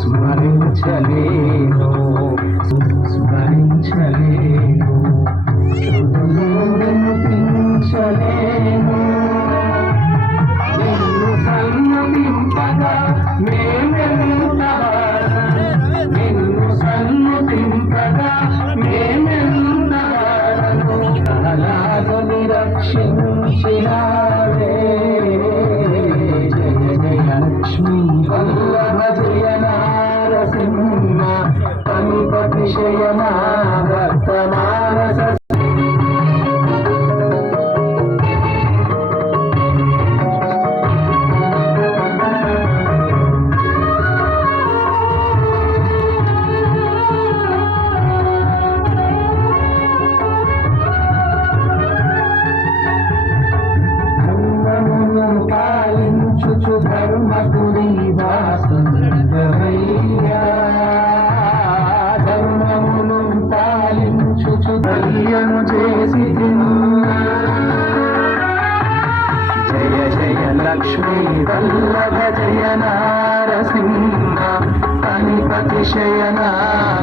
స్మరించలేను స్మరించలేను వినిపించలేను నిన్ను సన్నుతింపగా నిన్ను సన్నుతింపగా అలాగ నిరక్షించినావే జయ జయ లక్ష్మీ వల్లభ జయ నారసింహ పంకతిశయనా భక్తమానస ధర్మపురి వాసుదేవయ్యా ధర్మమును పాలించుచు దయ్యను చేసి జయ జయ లక్ష్మీ వల్లభ జయ నారసింహ పనిపతి శయనా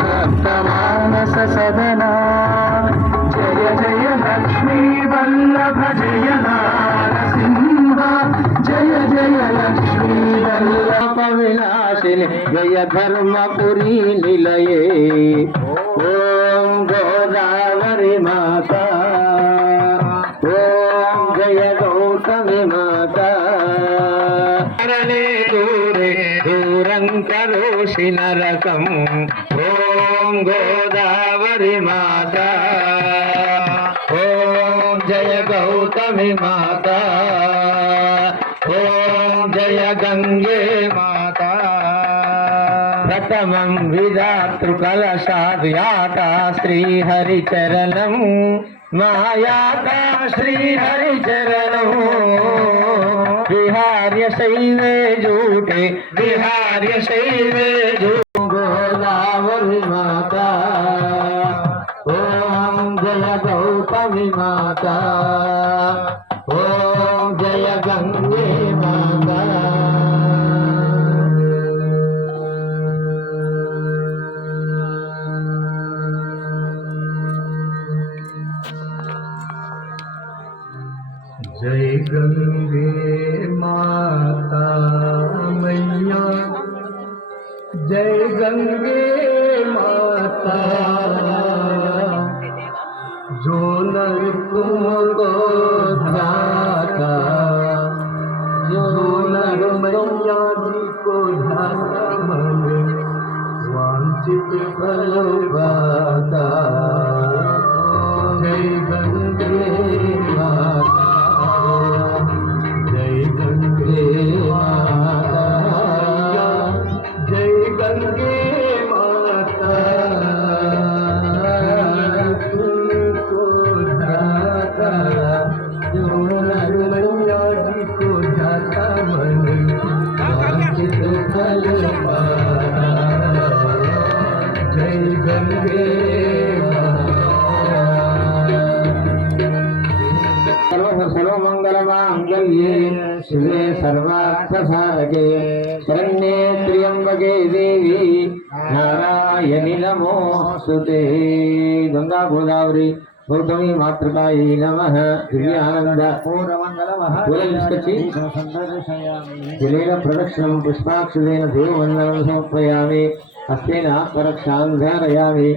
భక్తమానస సదనా జయ జయ లక్ష్మీ వల్లభ జయ నారసింహ జయ జయ లక్ష్మీ వల్లభ వినాశిని జయ ధర్మపురి నిలయే ఓం గోదావరి మాత ఓం జయ గౌతమి మాత దూరే దూరం కరోషి నరకం ఓం గోదావరి మాత ఓం జయ గౌతమి మాత ఓం జయ గంగే మాత ప్రథమం విధాతృకలశాద్యాత శ్రీహరిచరణం మాయాత శ్రీహరిచరణం విహార్య శైవే జూటే విహార్య శైవే జూటే గోదావరి మాత ఓం జయ గౌతమి మాత ఓం జయ గంగే మాత जय गंगे माता मैया जय गंगे माता जो नर तुमको ध्याता जो नर मैया जी को ध्याता मन वांछित फल पाता जय गंगे माता जय गंगे माता जय गंगे माता तुमको ध्याता जो नर मैया जी को ध्याता मन वांछित फल पाता जय गंगे सर्वमंगलमांगल्ये शिवे सर्वार्थसाधके शरण्ये त्र्यंबके देवी नारायणि नमोस्तुते। गंगा गोदावरी गौतमी मातृकायै नमः। दिव्यानंद जलेन प्रदक्षिणं पुष्पाक्षतेन देववन्दनं समर्पयामि। हस्तेन आत्मरक्षां धारयामि।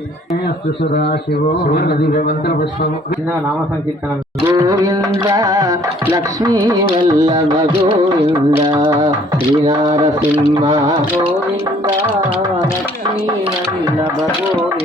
अस्तु सदा शिवो मंत्रपुष्पं नाम संकीर्तनं। गोविंद लक्ष्मी वल्लभ गोविंद श्री नारसिंह गोविंद लक्ष्मी वल्लभ गोविंद।